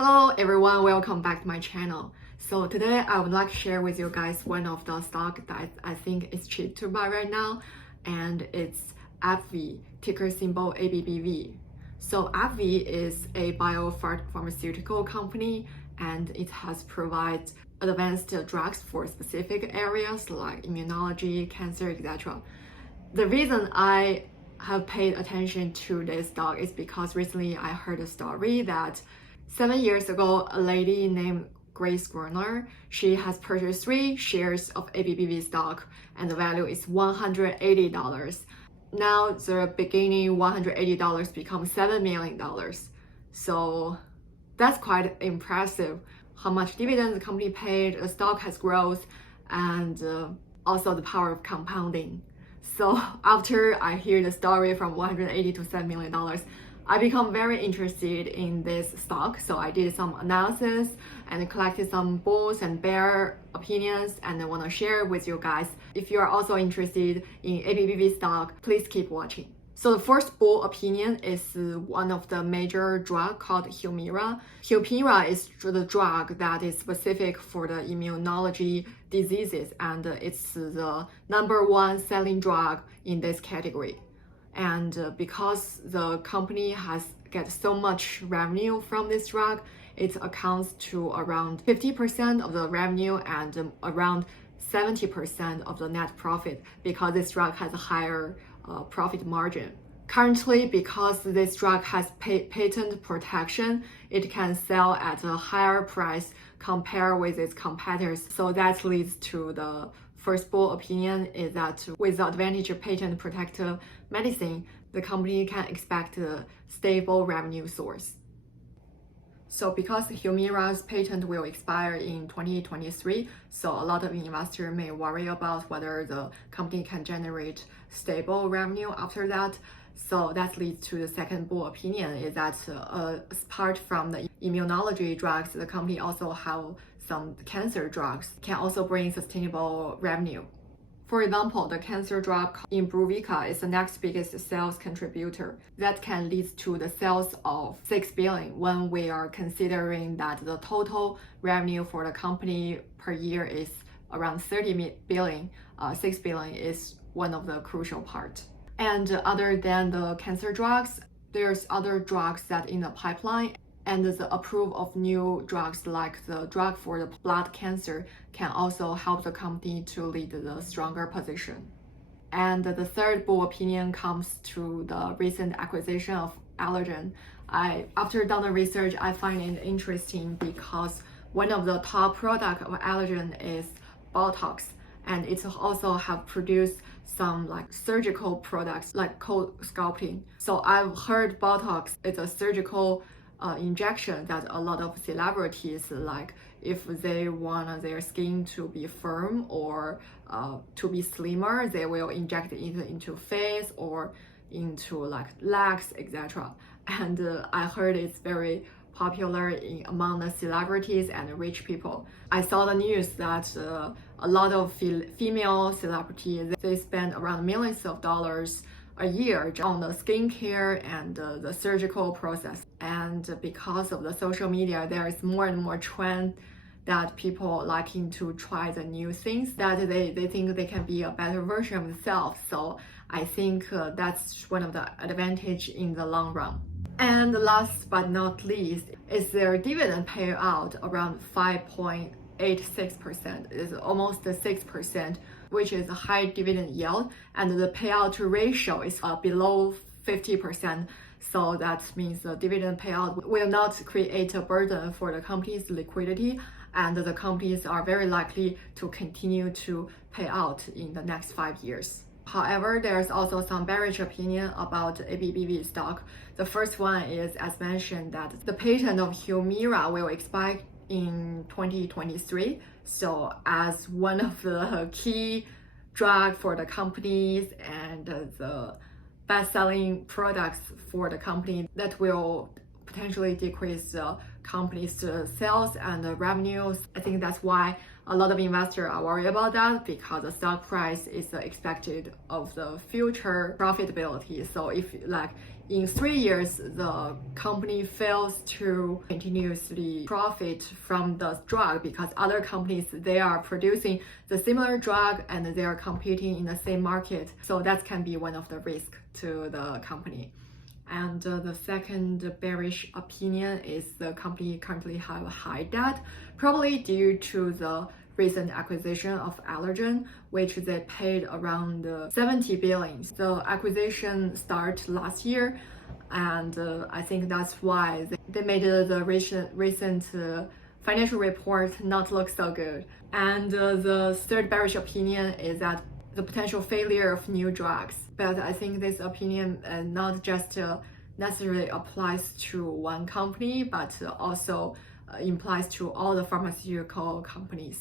Hello everyone, welcome back to my channel. So today I would like to share with you guys one of the stock that I think is cheap to buy right now, and it's AbbVie, ticker symbol ABBV. So AbbVie is a biopharmaceutical company, and it has provided advanced drugs for specific areas like immunology, cancer, etc. The reason I have paid attention to this stock is because recently I heard a story that 7 years ago, a lady named Grace Gruner, she has purchased 3 shares of ABBV stock, and the value is $180. Now the beginning $180 becomes $7 million. So that's quite impressive. How much dividends the company paid, the stock has growth, and also the power of compounding. So after I hear the story from $180 to $7 million, I become very interested in this stock. So I did some analysis and collected some bulls and bear opinions, and I want to share with you guys. If you are also interested in ABBV stock, please keep watching. So the first bull opinion is one of the major drug called Humira. Humira is the drug that is specific for the immunology diseases, and it's the #1 selling drug in this category. And because the company has get so much revenue from this drug, it accounts to around 50% of the revenue and around 70% of the net profit, because this drug has a higher profit margin. Currently, because this drug has patent protection, it can sell at a higher price compared with its competitors. So that leads to the first bull opinion, is that with the advantage of patent protected medicine, the company can expect a stable revenue source. So because Humira's patent will expire in 2023, so a lot of investors may worry about whether the company can generate stable revenue after that. So that leads to the second bull opinion, is that apart from the immunology drugs, the company also have some cancer drugs can also bring sustainable revenue. For example, the cancer drug Imbruvica is the next biggest sales contributor. That can lead to the sales of $6 billion when we are considering that the total revenue for the company per year is around $30 billion. $6 billion is one of the crucial parts. And other than the cancer drugs, there's other drugs that in the pipeline, and the approval of new drugs like the drug for the blood cancer can also help the company to lead the stronger position. And the third bull opinion comes to the recent acquisition of Allergen. After done the research, I find it interesting because one of the top products of Allergen is Botox, and it also have produced some like surgical products like cold sculpting. So I've heard Botox is a surgical injection that a lot of celebrities like, if they want their skin to be firm or to be slimmer, they will inject it into face or into like legs, etc. And I heard it's very popular among the celebrities and rich people. I saw the news that a lot of female celebrities, they spend around millions of dollars a year on the skincare and the surgical process. And because of the social media, there is more and more trend that people liking to try the new things, that they think they can be a better version of themselves. So I think that's one of the advantage in the long run. And last but not least is their dividend payout around 5.86%. It's almost 6%, which is a high dividend yield, and the payout ratio is below 50%. So that means the dividend payout will not create a burden for the company's liquidity, and the companies are very likely to continue to pay out in the next 5 years. However, there's also some bearish opinion about ABBV stock. The first one is, as mentioned, that the patent of Humira will expire in 2023. So as one of the key drug for the companies and the best-selling products for the company, that will potentially decrease the company's sales and revenues. I think that's why a lot of investors are worried about that, because the stock price is expected of the future profitability. So if in 3 years, the company fails to continuously profit from the drug because other companies, they are producing the similar drug and they are competing in the same market. So that can be one of the risks to the company. And the second bearish opinion is the company currently have a high debt, probably due to the recent acquisition of Allergen, which they paid around 70 billion. The acquisition started last year, and I think that's why they made the recent financial report not look so good. And the third bearish opinion is that the potential failure of new drugs. But I think this opinion not just necessarily applies to one company, but also implies to all the pharmaceutical companies.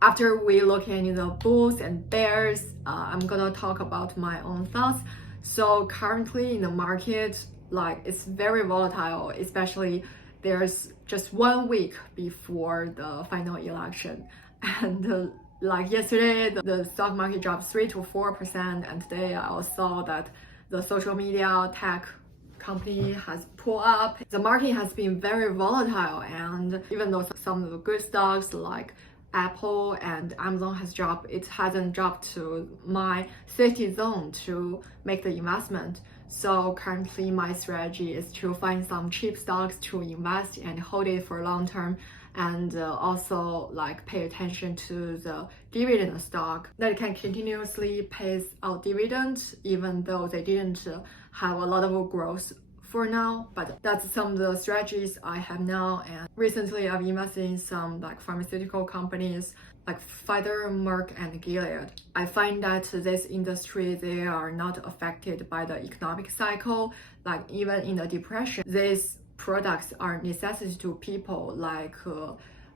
After we look into the bulls and bears, I'm gonna talk about my own thoughts. So currently in the market, like it's very volatile, especially there's just 1 week before the final election. And like yesterday, the stock market dropped 3 to 4%, and today I also saw that the social media tech company has pulled up. The market has been very volatile, and even though some of the good stocks like Apple and Amazon has dropped, it hasn't dropped to my safety zone to make the investment. So currently my strategy is to find some cheap stocks to invest and hold it for long term, and also like pay attention to the dividend stock that can continuously pay out dividends even though they didn't have a lot of growth for now. But that's some of the strategies I have now. And recently I've invested in some like pharmaceutical companies like Pfizer, Merck, and Gilead. I find that this industry, they are not affected by the economic cycle. Like even in the depression, these products are necessity to people. Like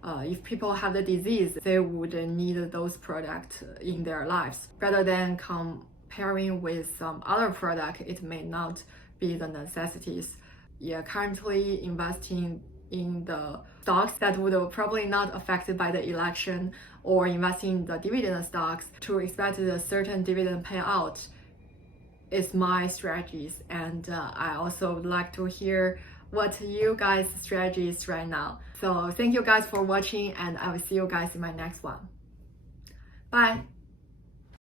if people have the disease, they would need those products in their lives. Rather than comparing with some other product, it may not be the necessities. Yeah, currently investing in the stocks that would probably not affected by the election, or investing in the dividend stocks to expect a certain dividend payout is my strategies. And I also would like to hear what you guys' strategies right now. So thank you guys for watching, and I will see you guys in my next one. Bye.